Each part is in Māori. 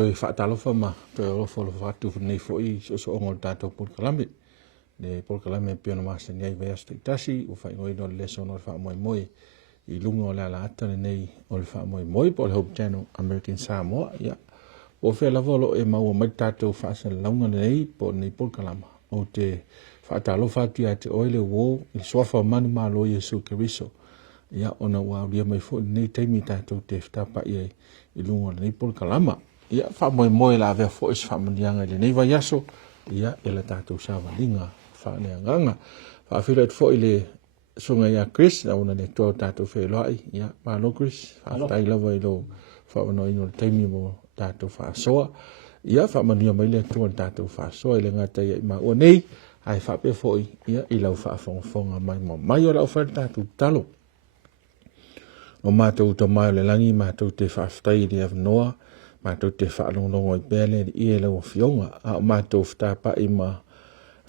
toi whaatalofa ma, toi olofa lo whaatu nei foi so ongo tātou Pulkalame. Le Pulkalame piona masa ni ai vai asta itasi, o whai ngoi no le leso no le wha moi moi. I lunga o le ala atane nei o le wha moi moi, po le Hope Channel American Samoa, ia. O whea lavolo e maua mai tātou whaasa launga nei po nei Pulkalama. O te whaatalofa atu ia te oile wo, i swafa manu malo Yesu Keriso. Ia ona ua uria mai fo nei teimi tātou te whtapa i lunga nei Pulkalama. Ia wha moe moe la vea fo is wha manianga le nei vai aso. Ia ele tātou sawa linga wha nea nganga. Wha whira et fo i le sunga ia Chris, na una le tua tātou whee loai. Ia, malo Chris, wha tai lava i lo wha wano ino le teimi mo tātou wha soa. Ia wha mania mai le tua tātou wha soa i le ngata ia i ma ua nei. Ai wha pe fo i, ia i lau wha fonga mai mo. Mai o lau wha tātou talo. O mātou to mai le langi, mātou te whaafitai i avanoa, mātou te whaalongongo i pēle i e lau fionga, a mātou whtapa i ma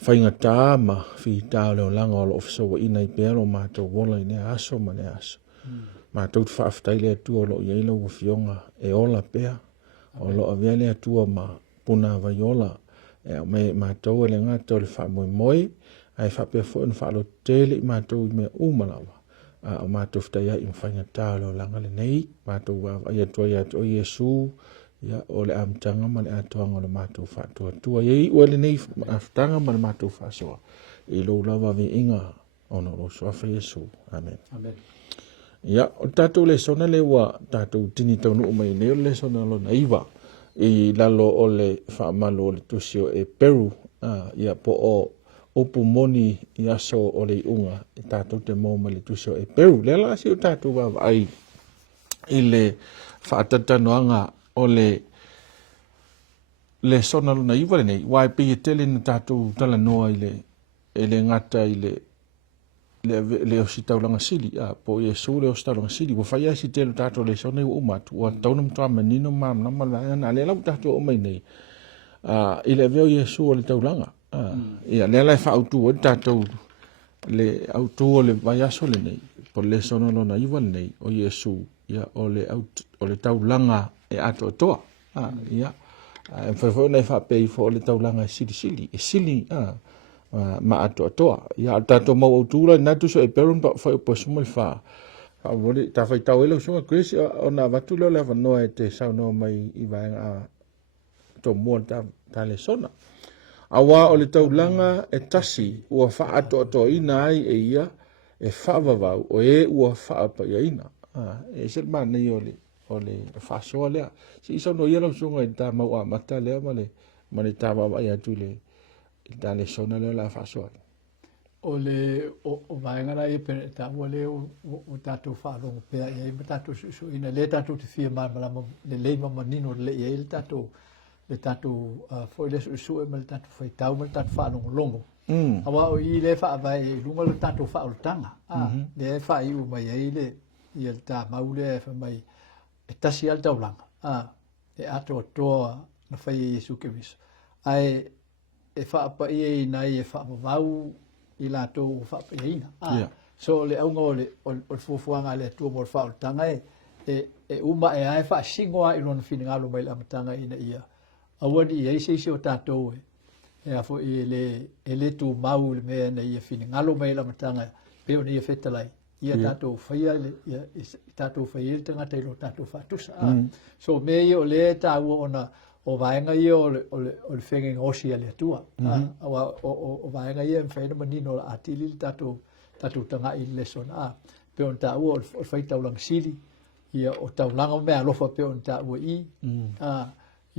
whainga tā ma whi tāo leo langa o lo ofsoa ina i pēle o mātou wola i nea aso ma nea aso. Mātou te whaafitai lea tua lo i lau fionga e ola pēa, o lo a vea lea tua ma puna vai ola, e me mātou e le ngātou le whaamoe moe, ai whapea fo in whaalo tele i mātou i mea umalawa. O mātou whtaia i mwhainga tālo langa le nei, mātou ai atua i atua Yesu, ia o le amtanga ma le atuanga o le mātou whaatua tua. Iei ua le nei aftanga ma le mātou whaasoa. I lo lava vi inga ono lo suafa Yesu. Amen. Amen. Ia, o tātou le sona le ua tātou tini taunu o mai neo le sona lo naiva. I lalo o le whaamalo o le tusio e Peru, ia po o pumoni i aso o le unga i tātou te mōma le tuso e Peru. Le la si o tātou wawa ai i le whaatatanoanga o le sona luna iwa le nei. Wai pe i tele na tātou tala noa i le ngata i le o si taulanga sili. Po i e su le o si taulanga sili. Wa whai si tele tātou le sona i wa umatu. Wa taunam toa manino mamna malana. Le lau tātou o mai nei. I le veo Yesu o le taulanga. Ia le lai whaautu o tātou le autu o le vai aso le nei, po le sono lona iwa le nei, o Yesu, ia o le taulanga e ato toa. Ia, e whaiwhau nei whapei fo o le taulanga e sili, ma ato toa. Ia tātou mau autura, natu so e perun pa whai upo sumali wha. Ta whai tau elo sunga Chris, o na watu leo le wanoa e te saunoa mai i vaenga to mua ta le sona. Awa o le taulanga e tasi ua wha ato ina ai e ia e whaavavau o e ua whaapa ia ina. E se maa nei o le whaasoa lea. Si isa no iara sunga i tā mau a mata lea ma le tā wawa i atu le i tā le sona lea la whaasoa. O le o vaenga e pere tā ua le o tātou whaarongo pēa i ma tātou su ina le tātou te whia malama le leima manino le i le tātou le tātou foi le su e ma le tātou whai tau ma le tātou whaanongo longo. Awa o i le wha vai e lunga le tātou whaolotanga. Le wha i u mai e le i le tā maule e wha mai e tasi al taulanga. E ato toa na whai e Yesu Keriso. Ai e wha apa i e nai e wha mawau i la tō o wha apa i ina. So le aunga o le fuafuanga le tua mo le whaolotanga e uma e ai wha singoa i lona whingalo mai le amatanga ina ia. Awani i eise o tātou e afo i le tū mau le mea na ia whini ngalo mai la matanga peo ni ia whetalai. Ia tātou whaia tātou whaia le tangata i lo tātou whatusa. So me i o le tāua ona o vaenga i o le whengenga osi a le atua. Awa o vaenga i e mwhaina manino la atili le tātou tanga i le sona. Peo na tāua o whai taulang siri. Ia o taulanga mea alofa peo na tāua i.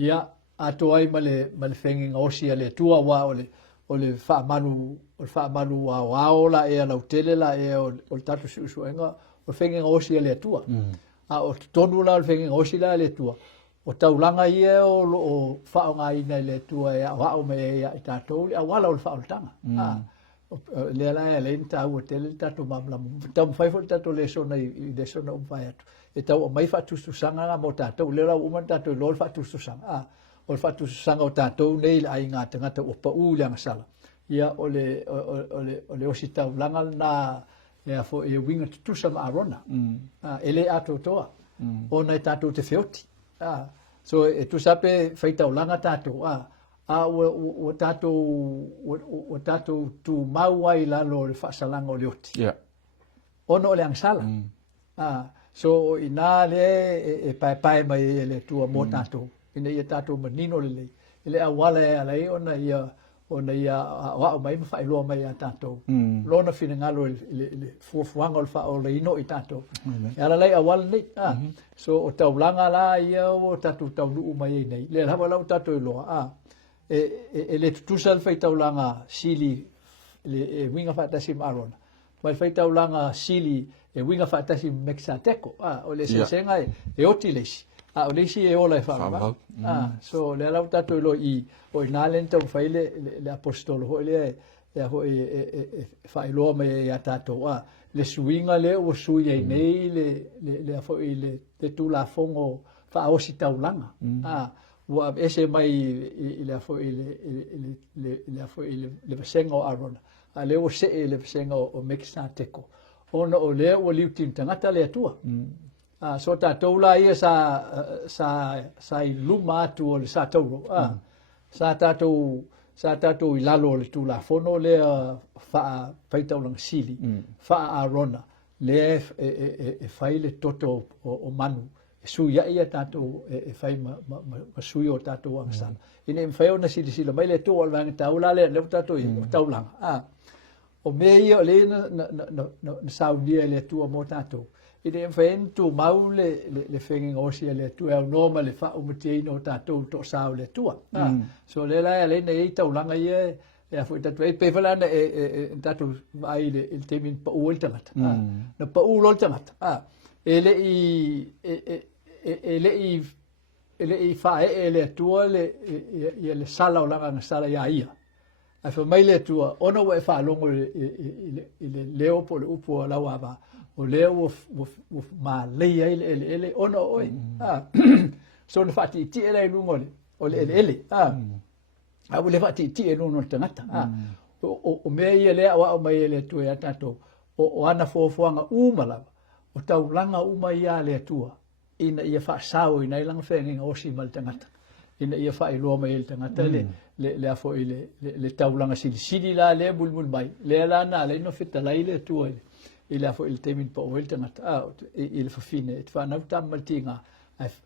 Ia ato ai ma le whengenga osi a le tua wa o le whaamalu wa ola e ala utele la e o le tatu suenga o le whengenga osi a le tua. O tonu la o le whengenga osi la le tua. O taulanga i e o whaonga ina le tua e a wao me e a tātou le a wala o le whaoltanga. Le ala e le inta ua tele le tatu mamlamu. Tau mwhaifo le tatu le sona i le sona umwhai atu. E tau o mai whatustu sanga nga mo tātou. Le la uman tātou lo le whatustu sanga. O le whatustu sanga o tātou nei le ai ngā tangata o pa u le angasala. Ia o le osi tau langa na e a fo e winga tutusa ma arona. E le ato toa. O nei tātou te whioti. so e tu sape faitaulanga tatou o tatou tu mau ai lalo le whaasalanga o le oti. Ono o le angsala. So ina le e pai mai e le tua mo tatou. Ina ia tatou manino le lei. Ele awala e alai ona ia wa mai ma fai lo mai a tatou. Lona fina ngalo le fuafuanga o le wha o le ino i tatou. E ala lei awala nei. So o taulanga la ia o tatou taunu mai nei. Le hawa lau tatou i loa. E le tutusa le fai taulanga sili le winga whaatasi marona. Mai fai taulanga sili e winga whaatasi meksa teko. O le senga e oti leisi. O leisi e ola e whaama. So le lau tatou i lo i o i nālen tau whai le apostolo hoi le e whai loa mai e a tatou. Le suinga le o sui ei nei le tūla fongo whaosi taulanga. Wa ese mai le afo le vasenga o arona a le o se le vasenga o meksa teko ona o le o liutin tangata le atua so ta toula ia sa i luma atu o le sa tolo sa tatou i lalo le tula fono le fa faitaulang sili fa arona le e fai le toto o manu sui ia tatou e fai ma sui o tatou angsana. Ine me fai ona sila mai le tō o langa taula le tatou i taulanga. O mea ia o le na saunia le tua mo tatou. Ine me fai tu mau le whengi ngosi le tua au noma le wha umatia ino tatou to sau le tua. So le lai le na i taulanga ia e a fwoi tatou e pewhalana e tatou vai le temin pa ua il tangata. Na pa ua lol tangata. Ele i fae le tua le sala o langa sala ia. A fa mai le tua ona wa fa longo le leo po le upo la wa o leo ma le ele ona oi. So le fati ti ele lungo o le ele. A le fati ti ele lungo tangata. O me ia le wa mai le tua ya tato o ana fofoanga umala. O taulanga uma ia le tua. Ina ia wha sao ina ilang whenginga o si mal tangata. Ina ia wha iloa mai il tangata le afo i le taulanga sili la le bulmul mai. Le la na le ino fita lai le tua i le afo i le temin pa o il tangata. I le whawhine. E te whanau tam maltinga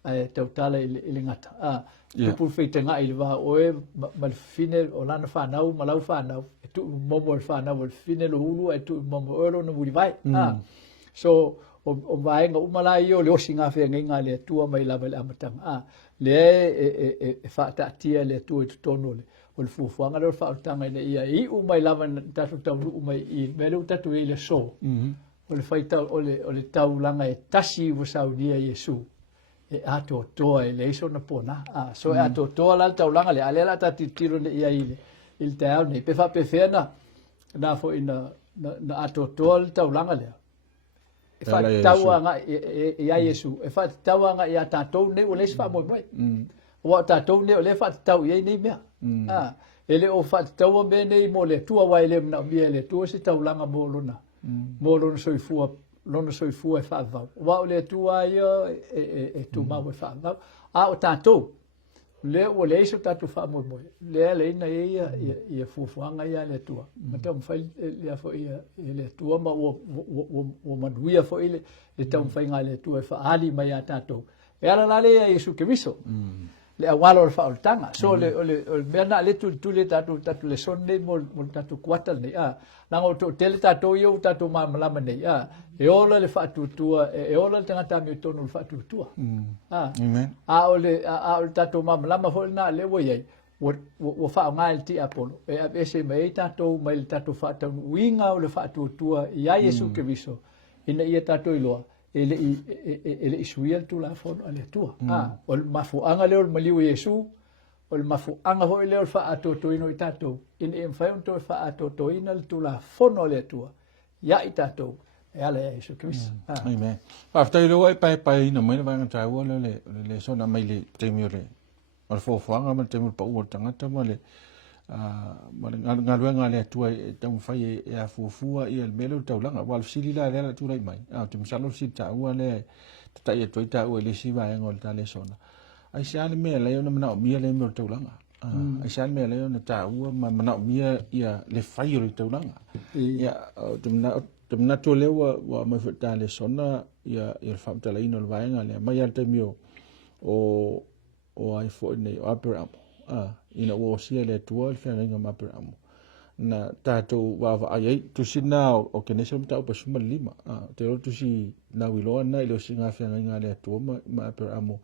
ai tautala i le ngata. Tupul whitanga i le waha oe mal whine o lana whanau, malau whanau. E tu momo le whanau, le whine lo hulu, e tu momo ero na muri vai. So, o vaenga umalai o le osi ngā whenga le tua mai lava le amatanga. Le e whaatatia le tua i tutono le. O le fuafuanga le whaatanga ina ia i umai lava tatu taunu umai i. Me leu tatu e le so. O le whaitau o le taulanga e tasi wasaunia Yesu. E ato toa e le iso na pona. So e ato toa la taulanga le. Ale la tati tiro le ia i le. Il te au ne. Pefa pefena. Na fo ina na ato toa le taulanga le. E fa tauanga ia Yesu e fa tauanga ia tatou ne o le fa mo mo o tatou ne o le fa tau ia nei mea ele o fa tau me nei mo le tua wai le na mia le tua se taulanga mo lona soifua lona soifua e fa va wa le tua ia e tu ma e fa va o tatou le o le so tatou fa mo mo le na ia fufuanga ia le tua matam fai le fo ia le tua ma o manuia fo ile le tam fai nga le tua fa ali mai tatou e ala la le Yesu Keriso le awalo fa tanga so le mena le tu le tatou le sonne mo tatou kwata nei na o tele tatou yo tatou ma malama nei e ola le fa tua e ola le tangata mi tonu le fa tua amen o le tatou ma malama fo na le wo ye wo fa nga el ti apolo e ese mai tatou mai tatou fa tonu winga o le fa tua ia Yesu Keriso ina ia tatou iloa ele isuia tu la fon ale tua o mafuanga le o maliu Yesu o mafuanga ho le o fa atoto ino itato in fai un to fa atoto ina tu la fon ale tua ya itato e ale Yesu Kristo amen after you go pai no mai va ngai wa le so na mai le temio le o fo fuanga ma temio pa o tangata ma le nga le tua tau fai e a fuafua i el melo taulanga wal sili la le tu lai mai te misalo si ta ua le tai e toita ua le si vai ngol ta le sona ai sa le me le ona mana mia le me taulanga ai sa me le ona ta ua mana mia ia le fai o taulanga ia temna to le wa ma fata le sona ia fa tala ino le vaenga le mai al te mio o ai fo nei opera ina o sia le tua le fenga ma opera na tatou wa ai tu sina o ke nesa mta pa suma lima te ro tu si na wilo na ile singa fenga nga le tua ma per amo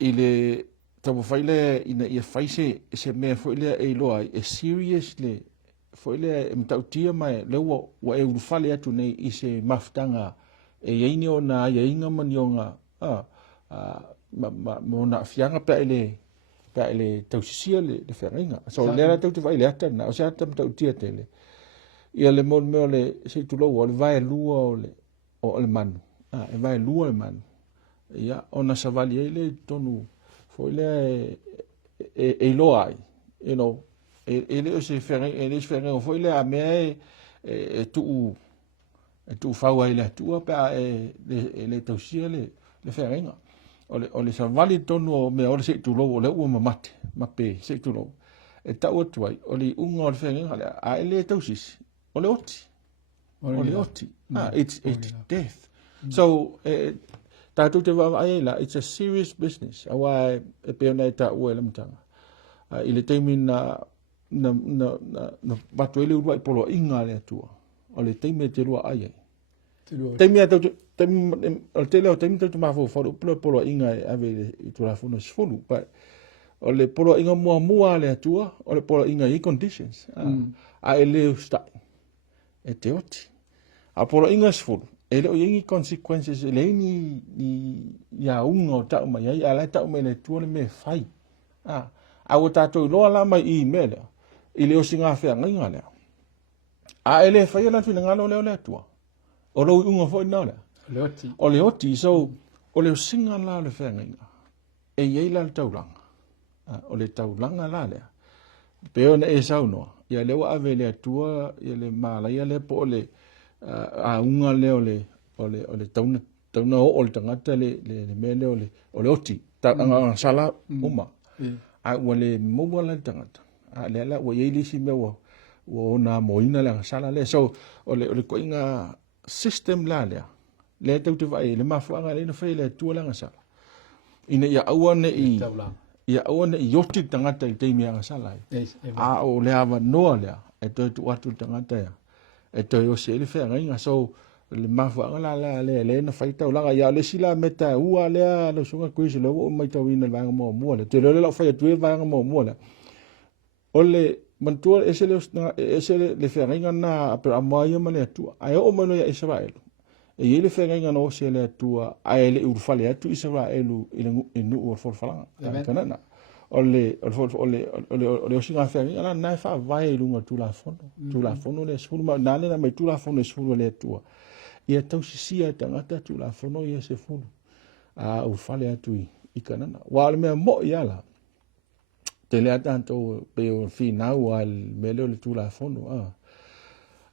ile tamo faile ina ia faise se me foile e lo ai seriously foile mta tia mai le wa e ufale atu nei i se maftanga e yeini ona ia inga manionga mo na fianga pe ele tau sia le feringa so le ra tau te vai le ata na o sa tam tau tia tele ia le mon me le se tu lo o le vai lua o le man e vai lua le man ia ona savali ele tonu foi le e lo ai you know ele o se feringa foi le a me tu fa wa ile tu pa le tau sia le feringa ole sa vali tonu o me ole se tu lo o le o mate mape se tu lo e ta o tu ai ole unga o le fenga le a ele tau sis ole oti it's death so ta tu te va ai la it's a serious business awa e pe ona ta o le mtanga ile te min na batu ele uai polo inga le tu ole te me te lua ai te me ta te leo te mita tu mafo fo polo inga ave tu la fo no sfulu but ole polo inga mua le atua ole polo inga i conditions a ele sta e te oti a polo inga sfulu ele o ingi consequences ele ni ya ungo ta mai ai ala ta mai le tu me fai a o tato lo ala mai i mele ile o singa fe nga le a ele fai la tu nga lo le atua o lo ungo fo na le o le oti so o le singa la le fenga e ye la taulanga o le taulanga la le pe ona e sauno ia le wa ave le tua ia le mala ia le po le a unga le o le tauna o le tangata le mele o le oti ta anga sala uma a wale mo la tangata a le la wa ye li si me wo na moina la sala le so o le ko inga system la le tau te vai le mafuanga le na fai le tualanga sala ina ia awane i yoti tangata i teimi anga sala a o le ava noa lea e toi tu atu tangata ia e toi o se le whenga inga so le mafuanga la le na fai tau langa ia le sila meta ua lea le sunga kuisi le o mai tau ina vanga mua le te le lau fai atu e vanga mua le o le mantua ese le whenga inga na apera amoa ma le atua ai o mano ia Israelu e ele fenga no se le tua a ele u fale atu Israelu i nu o forfalanga kana ole singa fenga ala na fa vai lunga tu la fono le sulu ma nale na me tu la fono sulu le tua ia tau sia tangata tu la fono ia se fono a u fale atu i kana wa le me mo ia te le tanto pe o finau al mele le tu la fono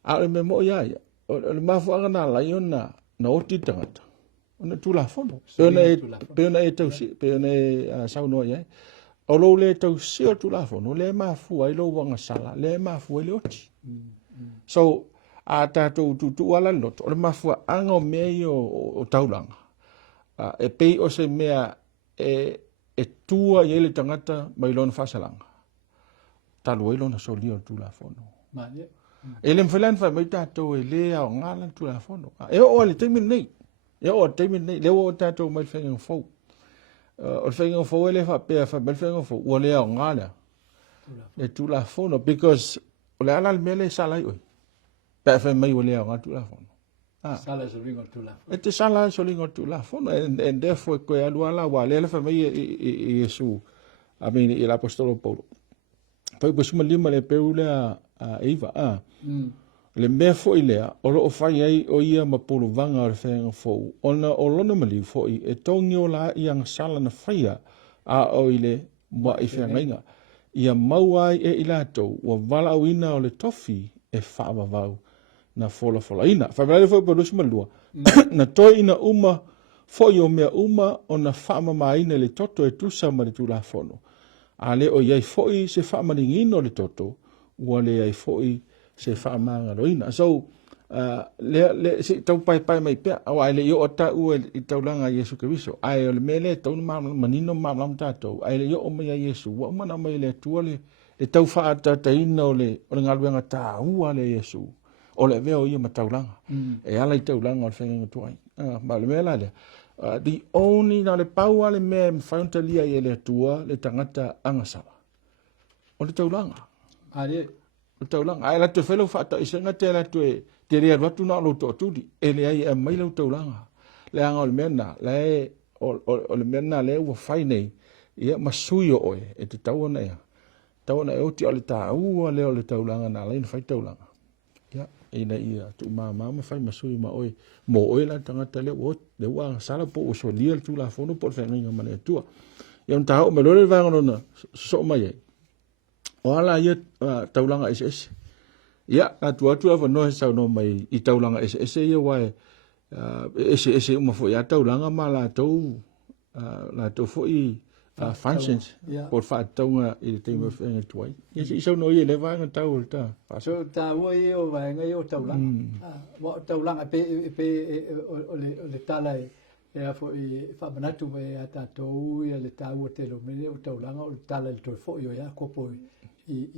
a le me mo ia le mafuanga na la iona na oti tangata ona tu la fono pe ona tau si pe ona sau no ia o lo le tau si o tu la fono le mafu ai lo wanga sala le mafu le oti so a tatou tu ala lot o le mafu anga me o taulanga e pe o se mea e tua ia le tangata mai lona fasalanga talu ilo na solio tu la fono mane ele mfelan fa mai tatou e le o ngala tu la fono e o le temi nei le o tatou mai fenga fo o fenga fo ele fa pe fa mai fenga fo o le o ngala le tu la fono because o le ala mele sala oi pe fa mai o le o ngala tu la fono sala so ringo tu la e te sala so ringo tu la fono and therefore ko ya luala wa le fa mai e Yesu I mean il apostolo Paulo poi posuma lima le peula Eva le mea fo i lea o lo o fai ai o ia ma polo vanga o le whenga fo ona o lona mali fo i e tongi o la i ang sala na whaia a o i le ma i whenga inga ia mau ai e i lato wa vala au ina o le tofi e whaava vau na fola ina whavelele fo i pa lusi malua na toi ina uma fo yo mea uma ona whaama maina le toto e tusa ma le tula fono. A le o iai foi se whaama ni ngino le toto, ua le iai foi se whaama ngaroina. So, le se tau pai mai pea, au ai le yo o ta ua i taulanga Yesu Keriso. Ai o le mele tau na manino mamlam tatou. Ai le yo o mai a Yesu, wa mana mai le tua le tau wha ta ina o le ngaluenga ta ua le Yesu. O le veo ia ma taulanga. E ala i taulanga o le whenga tuai. Ma le mele le. The only na le pau ale me whaunta lia i le tua le tangata angasala. O le taulanga. Ale. Le taulanga. Ai la te whelo whata i senga te la tue te rea ratu na lo to tudi. E le ai e mai lau taulanga. Le anga o le mena. Le o le mena le ua whainei. Ia masui o oe. E te tauana ea. Tauana e oti o le ta ua le o le taulanga na leina whai taulanga. Ia. Ina ia tu mama fai masui ma oi mo oi la tangata le o le wa sala po o so lia tu la fono por fe ninga mane tua ia un tao me lo le vanga no so mai o ala ia taulanga ss ia la tua ava no sa no mai i taulanga ss ia wa ss uma fo ia taulanga ma la to fo i functions por fa tonga i te mo fe tuai ia si so no ia le vanga tau ta so ta wo io va nga io taulanga wa taulanga pe o le tala e fo i fa manatu ve ata to ia le tau te lo me o taulanga o tala le to fo io ia ko po i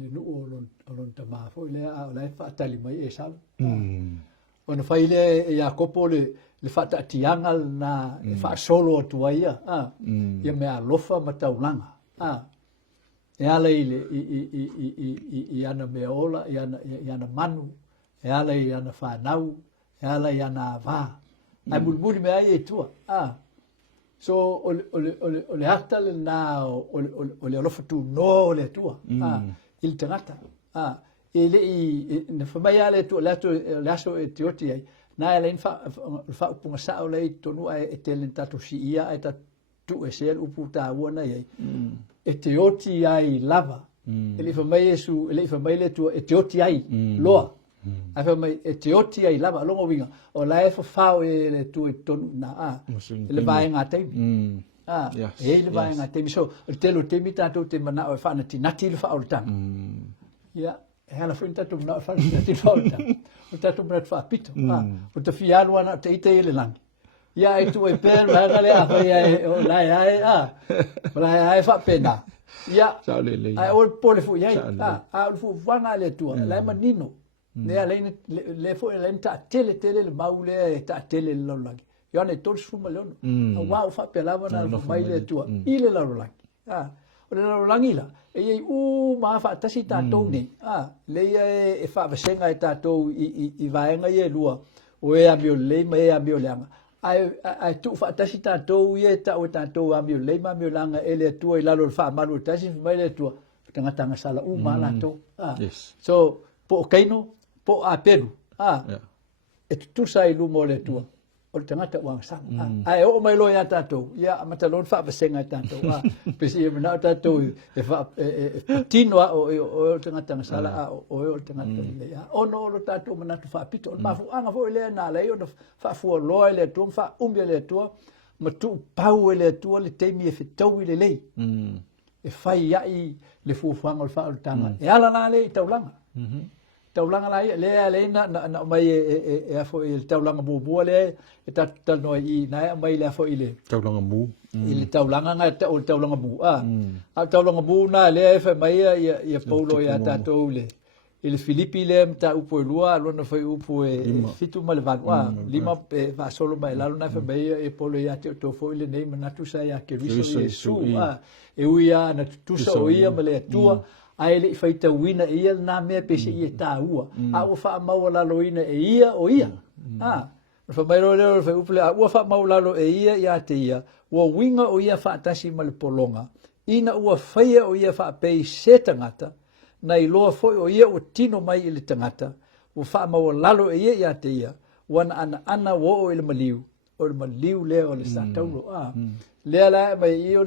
le no o lon tama fo le a la fa tali mai e sal ona fai le ia ko po le fata tianga na fa solo tuaia ia me alofa mataulanga e ala i ana meola i ana manu e ala i ana whanau e ala i ana va ai mulmuli me ai e tua so o le hata le na o le alofa tu no le tua il tangata e le i na whamai ale tua le aso e tioti ai na ele fa punga sa o le tonu e tele tatu si ia e tu e sel upu ta wona ye e te oti ai lava ele fa mai su ele fa mai le tu e te oti ai loa ai fa mai e te oti ai lava longo winga o la e fa e le tu e tonu na ele vai nga te ele vai nga te so te lo te mita te mana o fa na tinati le fa o tang ya ela foi tanto na fa tinati volta o tanto para fa pito o te fialo ana te ite ele lang ya e tu e per la gale a o la ai fa pena ya ai o pole fu ya o fu vanga le tu la manino ne ale le fo le ta tele le maule ta tele lo lang yo ne tol fu malon wa fa pelava na mai le tu ile la lang o le langila e ma fa tasi tatou ni le e fa vasenga e tatou i vaenga e lua o e amio le ma e amio langa ai tu fa tasi tatou e o tatou amio le ma amio langa ele tu i lalo fa malu tasi mai le tu tanga sala ma la to so po kaino po a peru e tu sai lu mo le tu o tangata wang sang ai o mai lo ya tatou ia matalon fa vasenga tatou pesi e na tatou e fa tino o tangata sala o tangata le ya ono lo tatou mana fa pito ma fu anga vo le na le o fa fu lo le tu fa le tu ma tu pau le tu le temi e fitou le le e fai ya i le fu fanga o fa o tanga e ala na le taulanga taulanga le na mai e fo il taulanga bu le e tal no i na mai le fo ile taulanga mu il taulanga nga o taulanga bu a taulanga bu na le fa mai ia paulo ia tatou le il Filippi le ta upo lua lo na foi upo e fitu malva lima va solo mai la na fa mai e paulo ia te to fo ile nei na tu sa ia ke riso Yesu e uia na tu sa o ia male tua ai le faita wina ia na me pese ia ta ua a o fa mau la loina e ia o ia fa mai lo fa uple a o fa mau la lo e ia te ia o winga o ia fa tasi mal polonga ina o faia o ia fa pe setangata nei lo foi o ia o tino mai ile tangata o fa mau la lo e ia te ia wana ana wo o ile maliu le o le sa taulo le la mai o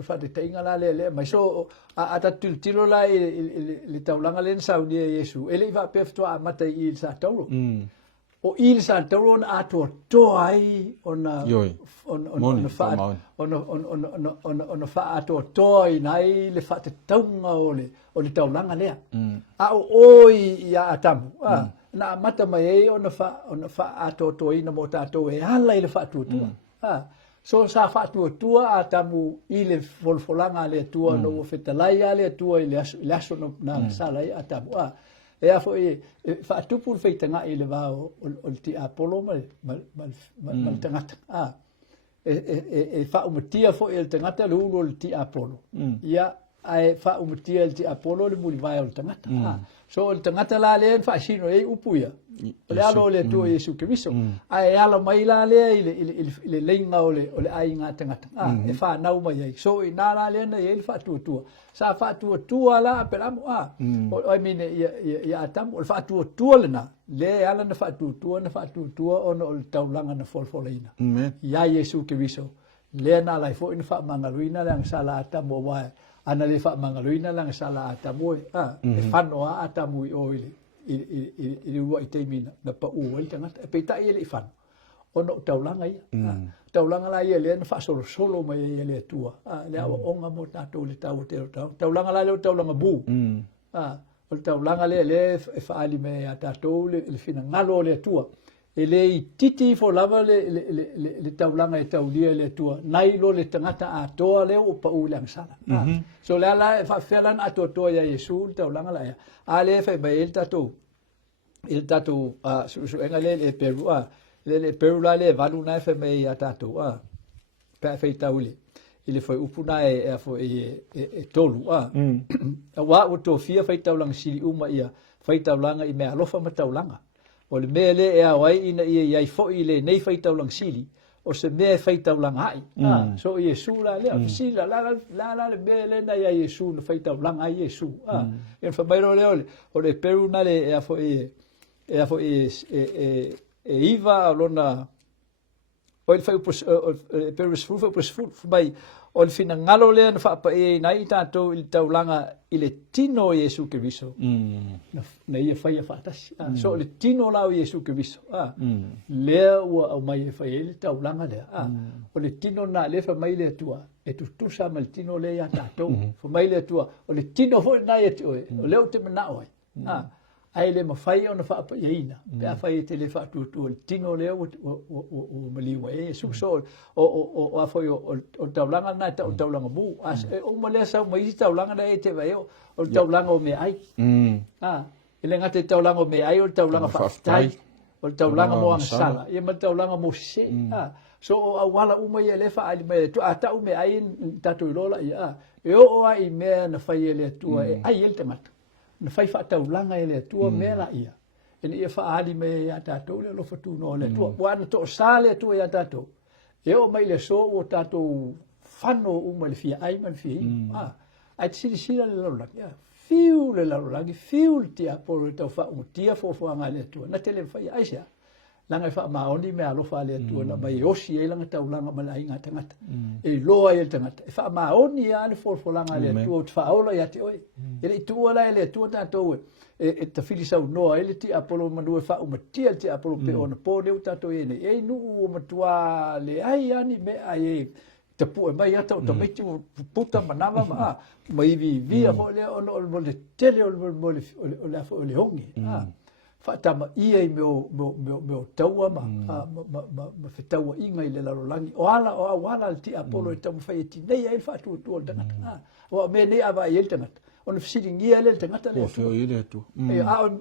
fa te tinga la le mai so ata tilo la le taulanga len saudi Yesu ele va pefto a mata i sa taulo o il sa taron ato toai ona ona fa ona fa ato toai nai le fa te taunga o le taulanga lea a oi ia atamu na mata mai ona fa ato toai na mo tato e hala ile fa tu so sa fa tu atamu ile folfolanga le tua no fetalai le tua ile aso na sala atamu e a foi fa tupu feitanga ile va o ti apolo mal tangata e fa umatia fo il tangata lu o ti apolo ia ai fa umatia il ti apolo le muli vai o tangata so il tangata la le fa sino e upuia le alo le tu Yesu Kristo ai ala mai la le ile lenga o le ai nga tangata e fa nau mai so ina la le na ele fa tu sa fa tu ala pelamo I mean ya tam o fa tu le na le ala na fa tu ono o taulanga na folfolina ya Yesu Kristo le na lai fo in fa mangaluina lang sala tamo wa ana le fa mangaluina lang sala tamo e fa no atamu o ile i rua i teimina na pa ua i tangata e peita i ele i whanu ono taulanga ia taulanga la ia lea na wha solo mai ia lea tua lea awa onga mo tātou le tau te taulanga la leo taulanga bū o taulanga lea e whaali me a tātou le whina ngalo lea tua e le i titi fo lava le taulanga e taulia lea tua nai lo le tangata a toa leo o pa ua le angsana so lea la e whawhelan a toa ia Yesu le taulanga la ia a le whai mai il tatou su enga le Peru le Peru la le valu na fe mai a tatou pa fe tauli ile foi upuna e foi tolu wa o to fia fe taulang sili uma ia fe taulanga I me alofa ma taulanga o le mele e awai ina ia ia fo ile nei fe taulang sili o se me fe taulanga ai so Yesu la le sila la le mele na ia Yesu no fe taulanga ai Yesu en fa mai le o le Peru na le e foi e fo e iva lona o il fai per sfrufa mai o il fina ngalo le na fa pa e nai tato il taulanga ile tino Yesu Kristo na ia fai fa tas so le tino la Yesu Kristo le o mai fai il taulanga le o le tino na le fa mai le tua e tu sa mal tino le ya tato fa mai le tua o le tino fo na ia o le o te na oi ai le mafai ona fa pa ina pe a fai te le fa tu tino le o maliwa e su so o a foi o taulanga na o taulanga bu as o male sa mai taulanga na e te vai o taulanga o me ai ele ngate taulanga o me ai o taulanga fa tai o taulanga mo ang sala e ma taulanga mo se so a wala uma ye le fa ali me tu ata o me ai tatu lola ia e o ai me na fai le tu ai el temata na fai fa taulanga ele tua mela ia ene ia fa ali me ya tatou le lo fatu no le tua wan to sale tua ya tatou e o mai le so o tatou fano o mai fia ai mai fia ai sila le lo ya fiu le lo la fiu ti a por to fa o tia fo anga le tua na tele fai ai sia langa fa ma oni me alo fa le tua na mai osi e langa taulanga malai nga tangata e loa e tangata e fa ma oni ya le fo langa le tua fa ola ya te oi ele tua la ele tua tatou e te fili sau noa ele ti apolo manu fa o matia ti apolo pe ona po le tatou e nu o matua le ai ani me ai te pu e mai ata o te meti puta manava ma mai vi ho le ono le tele o le hongi fatama ia me taua ma fetaua inga I le larolangi o ala ti apolo e tamu fai ti nei ai fa tu tangata o me nei ava I tangata ona fisiringia le tangata le o ile tu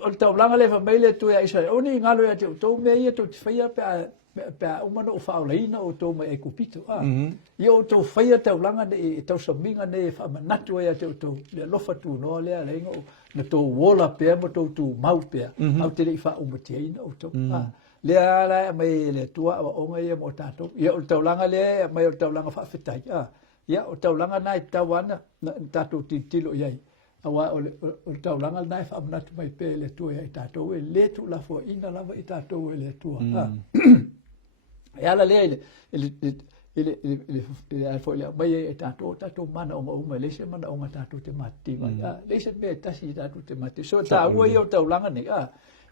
o taulanga le fa mai le tu ia Israel oni ngalo ia tu me ia tu fai pe umano faulaina o to mai kupito io to fai taulanga de to sominga ne fa manatu ia to le lofa tu no le lengo na to wola pe mo to tu mau pe au te le fa umatiina o to le ala mai le tua o ngai mo tato ia o taulanga le mai o taulanga fa fitai ia o taulanga nai tawana tato titilo ia awa o taulanga nai fa manatu mai pe le tua ia tato le tu la fo ina lava I tato le tua e ala le ele foi le mai e tato mana o le se mana o tato te mati le se me tasi tato te mati so ta o ia o taulanga ni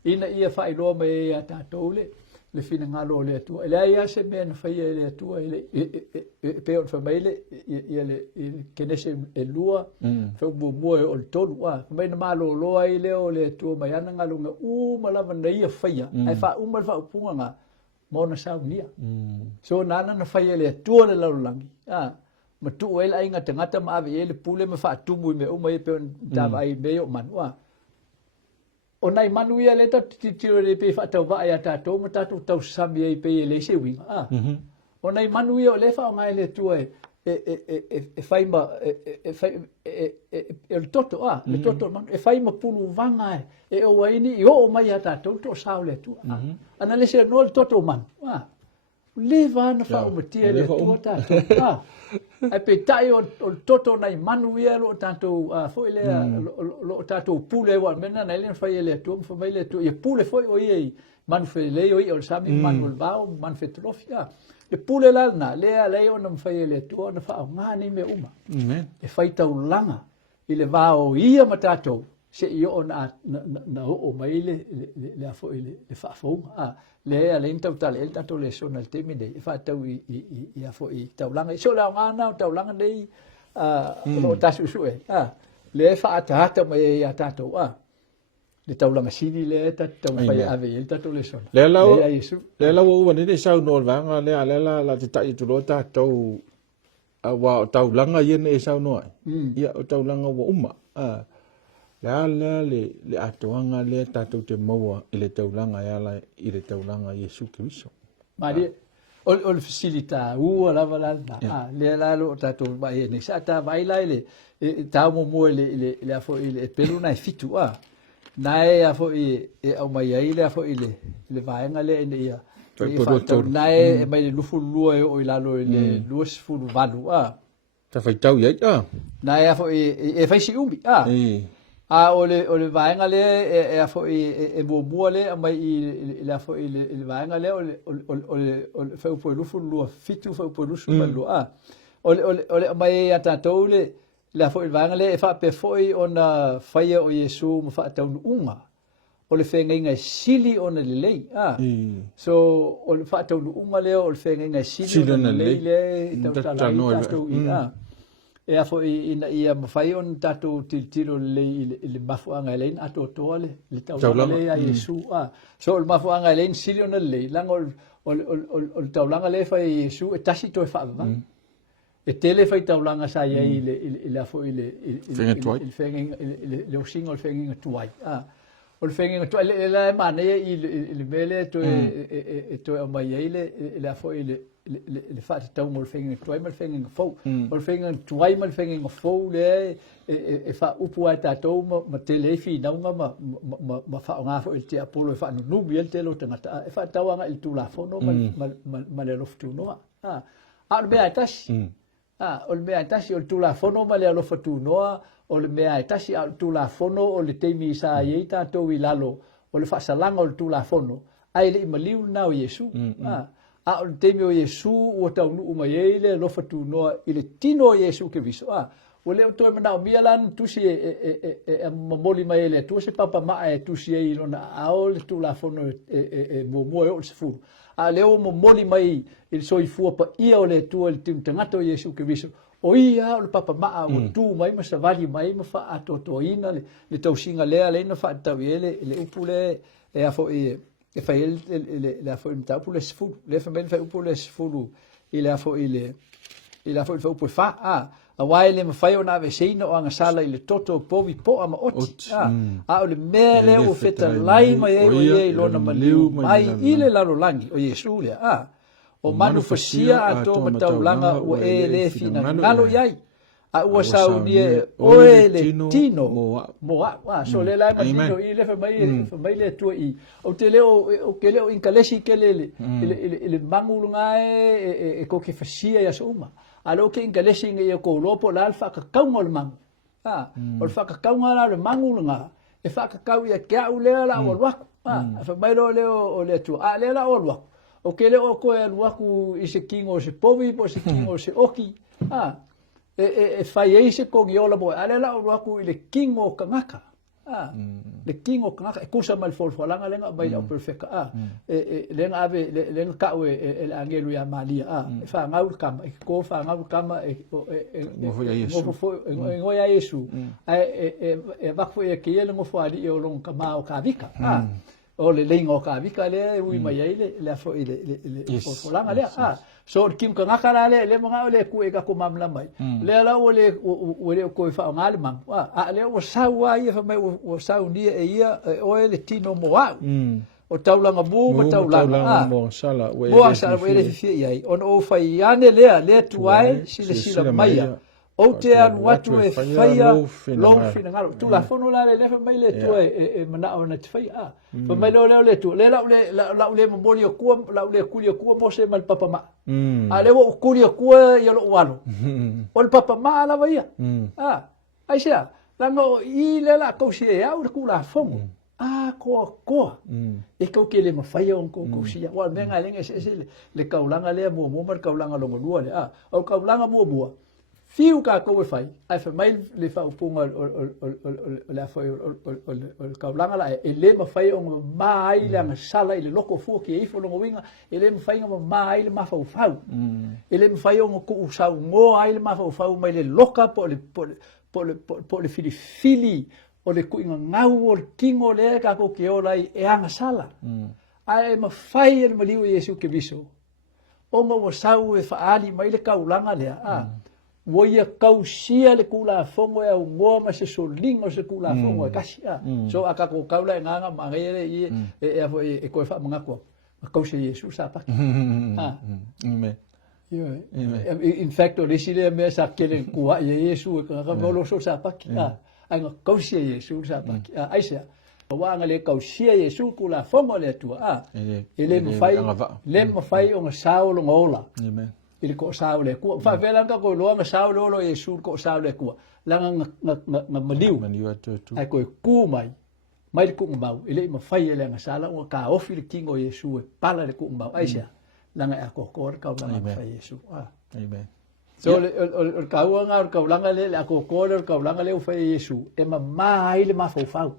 ina ia whaeloa mai a tātou le fina ngalo le atua. Ele ai ase mea na whaia le atua, e peo na whamaile, ia le kenese e lua, whau mua o le tolu, mai na malo loa i leo le atua mai ana ngalo nga malama na ia whaia, ai wha umal wha upunga nga, mona sau nia. So nana na whaia le atua le laulangi, ma tu ele ai ngata ngata maawe ele pule me wha atumu i me uma i peo tawa ai meo manua. O nai manu ia le tiro le pe whatau wa ai a tātou, ma tātou tau sami ai pe le se winga. O nai manu ia o le wha o ngai le tua e whaima, e le toto, le toto manu, e whaima pulu wanga e o waini i o mai a tātou to sao le tua. Ana le se no le toto manu. Le vana wha o matia le tua tātou. Ai pe tai o toto nai manu ia lo tātou foi le lo tātou pule wa mena na le fai le tu fa mai le tu e pule foi o ia manu fe le o ia o sami manu bao man fe trofia le pule la na le o na fai le tu na fa ngani me uma e fai tau langa i le vao ia matatou se io na o mai le foi le fa fo le ale tau tale el tatu le sona te mine e fa tau i a fo i tau langa so la ngana tau langa nei o tasu su le fa ata mai a tatu le tau langa sini le tatu mai ave el tatu le sona le la o wani de sau no vanga le la te tai tu lo tatu wa tau langa ye ne sau no ia o tau langa wa uma le atoanga le tātou te maua i le taulanga ala i le taulanga Iesu Kiriso. Mari, o le facilita ua lava lana, le lalo o tātou mai e nei sa tā vai lai le tau mo mua le afo i le pelu nai fitu na e afo i au mai ai le afo i le vaenga le ene ia. Na e mai le lufu lua e o i lalo i le luas fulu valu Ta fai tau iai na e afo i fai si umbi o le vaenga le e afo e mua le mai i le afo i le vaenga le o le fau po lufu lua fitu fau po lufu malu o le mai a tātou le afo i le vaenga le e fa pe foi ona faia o Iesu ma fa tau unga o le whenga inga sili ona le lei so o le fa tau unga le o le whenga inga sili ona le lei le tau tātou e afo ia mawhai on tātou tiro le le mafuanga le ato toa le taulanga le a Iesu so le mafuanga le sili ona le langa o taulanga le fai Iesu e tasi to e whaava e tele fai taulanga sa ia le afo le whenga le osinga o le whenga tuai o le whenga tuai le mana i le mele to e mai ai le afo le fa tau mo le whenga tuai ma le whenga fau o le whenga tuai ma le whenga fau le e fa upu ai tātou ma tele fi naunga ma fa ngā fo il te apolo e fa no numi el te lo tangata e fa tau anga il tulafono ma le loftu noa o le mea e tasi o le mea e tasi o le tulafono ma le alofatu noa o le mea e tasi o le tulafono o le teimi sa iei tātou i lalo o le fa salanga o le tulafono ai le imaliu na o Iesu o le teimi o Iesu ua taunuu mai ai le alofatu noa i le tino o Iesu ke viso o le toi mana o mia lan tusi e mamoli mai le tu se papa ma e tusi e lona ao le tulafono e mo o se fu a le o mamoli mai il soi fu pa ia o le tu el tim tangata o Iesu ke viso o ia o le papa ma o tu mai ma savali mai ma fa atotoina le tausinga le na fa tau ele le upule e afo e fai le afo in tau pule sfu le fa ben fa upule sfu ile afo ile afo il fa upule fa a wai le mawhai o nāwe seina o anga sala i le toto povi po ama oti. O le mele o feta lai mai e o iei lona maliu mai i le lalo langi o Iesu lea. O manu fasia a tō matau langa o e le fina ngalo iai. A ua sau nie o e le tino moa. So le lai matino i le whamai le tua i. O te leo ke leo inkalesi ke le mangulunga e ko ke fasia ya so uma. Alo ke ingalesi nge ko lopo la alfa ka kaunga le mangu o le fa ka kaunga le mangu nga e fa ka kau ia ke au le la o waku fa mai lo le o le tu le la o waku o ke le o ko e waku i se kingo se povi po se kingo se oki e fa ye se ko giola bo ale la o waku i le kingo ka ngaka le kingo ka ko sa mal fol folanga lenga mai au perfect lenga ave lenga ka o el angelo ya malia fa ngau kama ko fa ngau kama ngo ya Yesu va fo e ke ele ngo fo ali o long kama o ka vika o le lengo ka vika le ui mai le fo le fol folanga le so kim ka ngakala le mga le ku e ka ko mamla mai le la o le ko fa ngal mam le o sawa ia fa mai o sau ni e ia o le tino moa o taulanga bu mo taulanga mo sala we le fi ia on o fa iane le tuai sila mai o te anu watu e faia long fina ngalo tu la fono la le fa mai le tu e mana ona te faia fa mai le tu le la mo boni o ku la le kuli o ku mo se mal papa ma ale o kuli o ku ia lo walo o le papa ma la vaia ai sia la no i le la ko si e au ku la fono ko e ko ke le mafai on ko sia wa menga le le kaulanga le mo mar kaulanga longo lua le o kaulanga mo fiu ka ko fai ai fa mai le fa upunga o la fa o kaulanga la e le mafai on mai la sala ile loko fu ke i fo longo winga ele mafai on mai le mafa ufau ele mafai on ko usau ngo ai le mafa ufau mai le loka po le fili o le kuinga ngau o le kingo le ka ko ke ola e anga sala ai ma fai e maliu Yesu ke biso o mo sau e fa ali mai le kaulanga le wo ia kausia le kula fongo e ngo ma se solingo se kula fongo e kasia so aka ko kaula e nganga ma ngere e ko fa manga ko kausia Yesu sa pa me in fact o le sile me sa kele ku Yesu ka mo lo so sa pa ai ngo kausia Yesu sa pa ai sia wa ngale kausia Yesu kula fongo le tu ele mo fai o sao lo ngola amen il ko sao le ku fa vela ka ko lo nga sao lo Yesu ko sao le ku la nga maliu ai ko ku mai ku mbau ile mo fai ele nga sala o ka ofi le kingo Yesu pala le ku mbau ai sia la nga ko ka la nga fai Yesu amen so el kaunga el kaulanga le ko el kaulanga le fai Yesu e ma ile ma fau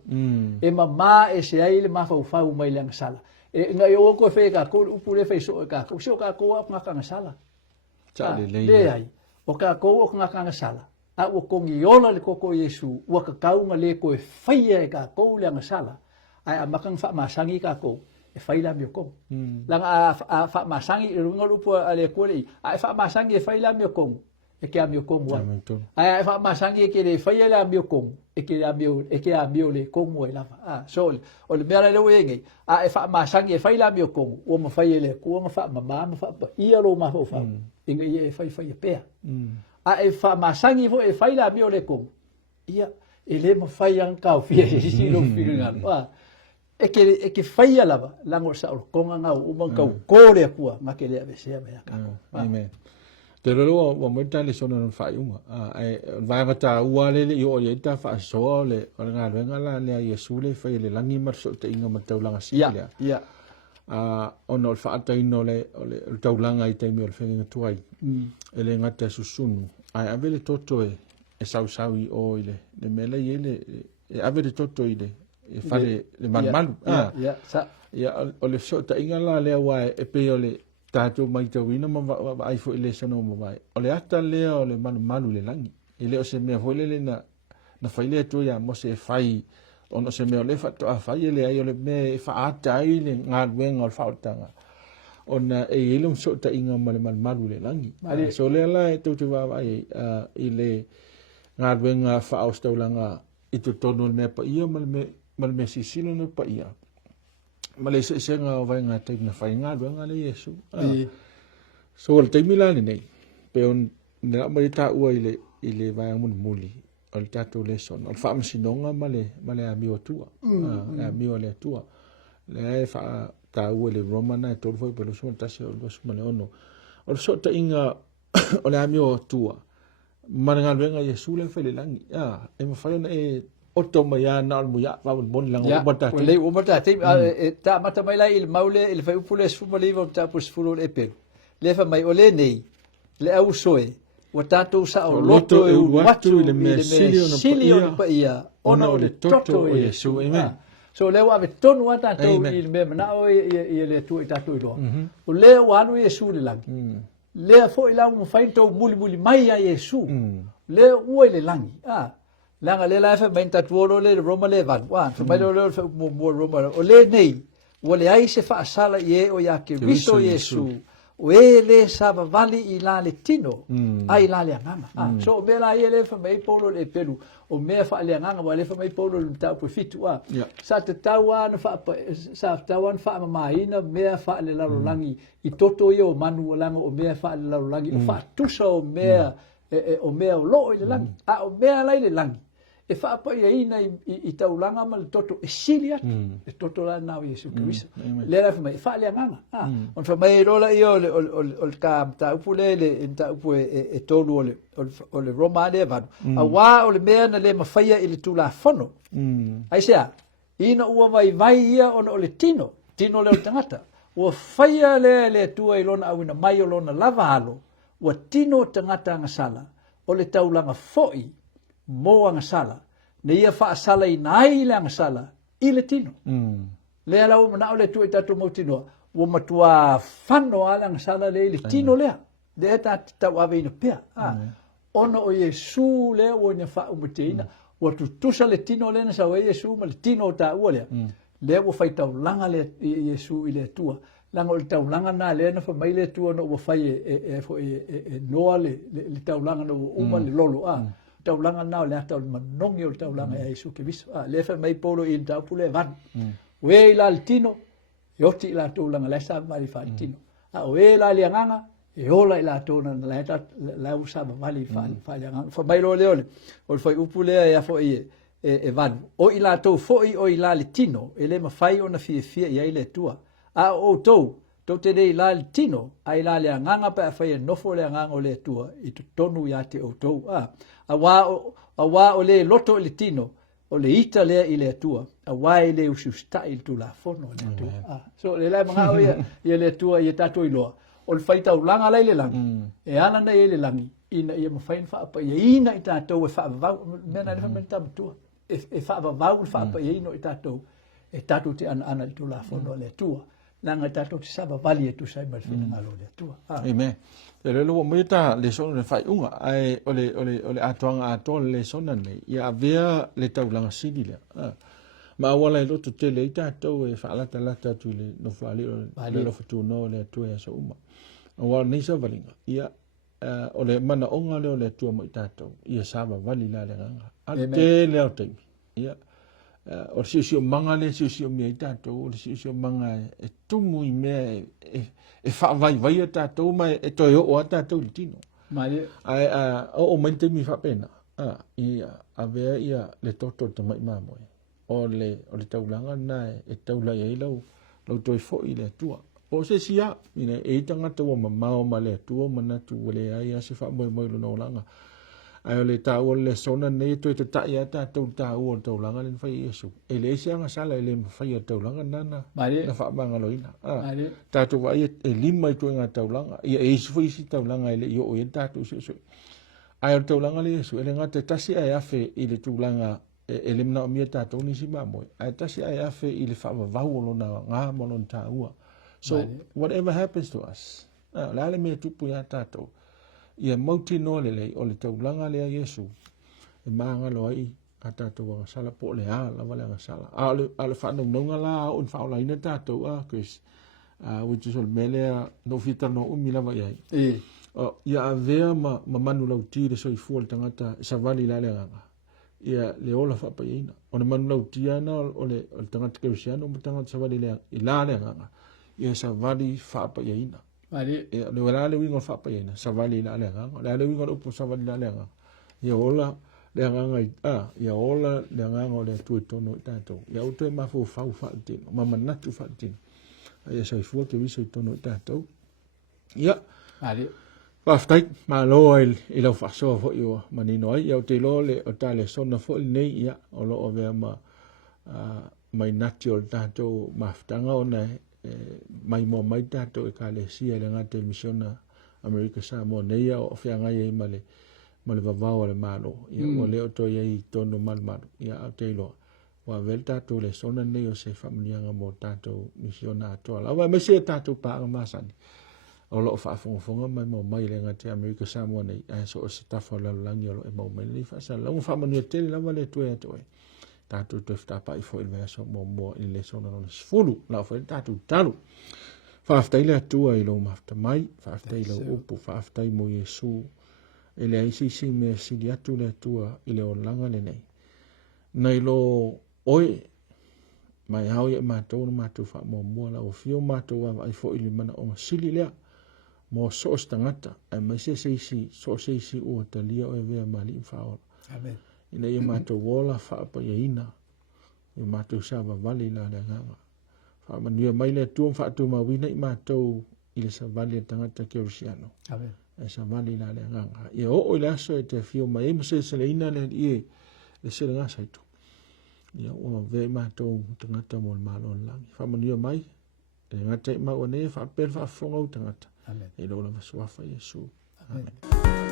e ma e se ile ma fau mai le nga sala e nga yo ko fe ka ko upule fe so ka ko nga ka nga sala le ai o ka ko o nga ka sala o ko ngi ola le ko Yesu o ka kaunga le ko e faia ka ko le nga sala ai a makang fa masangi ka ko e faila mi ko lang a fa masangi runga lupo ale ko le ai fa masangi e faila mi ko e ke a mi ko mo ai fa masangi ke le faia la mi ko e ke a mi le ko mo e la so o le mera le wengi ai fa masangi e faila mi ko o mo faia le ko mo fa mama fa ia lo ma fa inga ia fai pe e fa masangi fo e fai la mi le ko ia ele mo fai an ka fi si lo finga e ke fai la ngo sa ko nga o man ka ko le ku ma ke le ave se me ka amen te lo o mo tale sono non fai uma va ga ta ua le yo ye ta fa so le nga la le Yesu le fai le langi mar so te inga ma tau langa si ya ono fa ataino le taulanga i te mi o fenga tuai ele ngata susunu ai avele toto e sau o ile le mele ile e avele toto ile e fare le malu ya o le so ta inga la le wa e pe o le tato mai tawina ma ai fo ile sono mo mai o le ata le o le malu le langi ile o se me fo le na faile tu ya mo se fai ono se me o le fa to a fai le ai o le me fa ata ile nga wenga o fa tanga ona e ilum so ta inga malu le langi so le la tu tu va ai ile nga wenga fa austalanga itu tono me pa ia mal me sisilo no pa ia male se nga vai nga te na fai nga wenga le Yesu so le te milani nei pe on na mai ta ua ile vai mun muli al tato lesson al fa sinonga male a mio tua a mio le tua le fa ta ua le romana to foi pelo so ta se lo so male ono o so ta inga o le a mio tua mananga venga Yesu le fele langi e ma fa e otto mai na al muya va bon lang o bata le o bata ta mata mai lai il maule il fa upule su malivo ta pus fulo e pe le fa mai ole nei le au soe ua tatou sa o loto e ulu atu i le mea sili ona pa ia ona o le toto o Iesu. Amen. So leo ave tonu ata tatou i le mea manao i le atua i tatou i loa. O lea ua anu Iesu le langi. Lea fo i lau mawhain tau muli mai a Iesu. Lea ua i le langi. Langa le lai fa main tatuolo le Roma le van. Fa mai le fa mua Roma. O le nei, ua le ai se fa asala i e o ia ke riso Iesu. O e le sava vali i la le tino, ai la le anganga. So o mea la i le fa mai polo le pelu. O mea fa le anganga, wa le fa mai polo le tau pui fitu. Sa te tawana fa mamaina, mea fa le lalo langi. I toto i o manu o langa o mea fa le lalo langi. O fa tusa o mea, o mea o loo i le langi. O mea lai le langi. E fa pa ia ina i taulanga ma le toto e sili atu. E toto la nao Iesu Kristo. Le la fa mai fa le anganga. On fa mai rola i o le ka ta upu le ta upu e tolu o le Roma le vanu. A wa o le mea na le mafaya i le tula fono. Ai sea, ina ua vai ia o le tino le o tangata. Ua faya le tua i lona au ina mai o lona lava halo. Ua tino tangata ngasala o le taulanga foi mo anga sala ne ia fa sala i nai le anga sala i le tino le ala o mana o le tu tatu mo tino o matua fano ala anga sala le tino le de ta ave ina pea ona o Iesu le o ne fa o mutina o tu sa le tino le na sa o Iesu ma le tino ta o le o fai tau langa le Iesu i le tua langa o le tau langa na le na fa mai le tua no o fai e noa le tau langa no uma le lolo taulanga nao le ata o manongi o taulanga e Iesu Kristo. Le fa mai polo i tau pule van. We la tino, e oti la taulanga le sa mari fa tino. We la le nganga, e ola i la tona la ta la usa mali fa nganga. Fa mai lo le ole. O fa upule e fo e van. O i la tau fo i o i la le tino, e le mafai ona fie i ai le tua. O tau te dei la le tino, ai la le nganga pa fa e nofo le nganga o le tua i tonu ya te o tau. A wa o le loto le tino o le ita le i le tua a wa le ususta il tu la fono le tua so le la mga o ia le tua ia tato i loa o le faita o langa lai le langi e ana na le langi ina ia mafain fa pa ia ina i tato e fa va mena le menta tua e fa va fa pa ia ino i tato e tato te ana il tu la fono le tua langa tato te saba vali e tu sai mal fina ngalo le tua amen. Le lo mo ita le son le fai unga ai ole atuanga atol le sona nei ia avea le taulanga sidi le ma wala lo to tele ita to e fa lata tu le no fa le lo futu no le tu e so uma wa nei sa valinga ia ole mana onga le tu mo ita to ia saba vali la le nga ate le o te ia o si manga le si mi ita to o si manga e tumu i me e fa vai ta to mai e to o ta to tino mai ai o mente mi fa pena ia ave ia le toto to mai mo o le taulanga na e taula ia lo to fo i le tua o se sia ina e tanga to ma o ma le tua mana tu le ai se fa mo lo no langa ai le ta o le sona nei to te ta ia ta to ta o taulanga le fai Yesu e le sia nga sala le fai taulanga nana na fa manga loina ta to vai e lima to nga taulanga ia e se foi si taulanga le yo o ta to so ai taulanga le Yesu ele nga te tasi ai afe i le taulanga e le mna o mia ta to ni si ma mo ai tasi ai afe i le fa va lo na nga mo lon ta ua so whatever happens to us la le me tu pu ya ta to ia mauti no le o le taulanga le Yesu e manga lo ai ata to wa sala po le ala wala nga sala ale fa no nga la un fa la ina ta to kris which is all mele no fita no umila va ai ia avea ma manu lau tire so i fu le tangata sa vali la le nga ia le ola fa pa ina ona manu lau tiana o le tangata kristiano mo tangata sa vali le i la le nga ia sa vali fa pa ina le wala le wingo fa pa ina sa vali la le nga le wingo o sa vali la le nga ia ola le nga ia ola le nga o le tu tono tato ia o te ma fo fa tin ma manatu fa tin ia sa fu ke viso tono tato ia pa stai ma lo il lo fa so fo io ma ni noi ia o te lo le o tale sona fo nei ia o lo o ve ma mai natural tato ma ftanga ona mai mo mai tato e ka le sia le nga te misiona Amerika Samoa nei o whianga ia ma le vavau le malo ia o leo to ia i tono malmalo ia au teilo wa vel tātou le sona nei o se whamanianga mo tātou misiona atoa la wa me se tātou pāga masani o lo whaafonga mai mo mai le ngate Amerika Samoa nei ai so o se tafa lalangi o lo e mau mai le whasa la un whamania tele lava le tue atoe tātou te whtapa i fo il vea so mo i le sona no le sifulu la fo tātou talu whaaftai le atua i lo mafta mai whaaftai le upu whaaftai mo Yesu ele aisi me sili atu le atua i le o langa le nei nei lo oe mai hau ia mātou na mātou wha mua la o fio mātou wa ai fo ili mana o sili lea mo so stangata ai mai se seisi o talia o e vea mali i whaola Amen. ina ia mātou wola wha apa ia ina ia mātou sa vali la le nganga wha manuia mai le atua wha atu mawina i mātou i le sa vali tangata Kerisiano Amen. e sa vali la le nganga ia o le aso e te fio mai e se le ina le ie le se le ngasa itu ia o ve mātou tangata mo le malo langi wha manuia mai e ngata i mau ane wha pel wha fonga u tangata Amen. e lo la vaswafa Yesu Amen. Amen.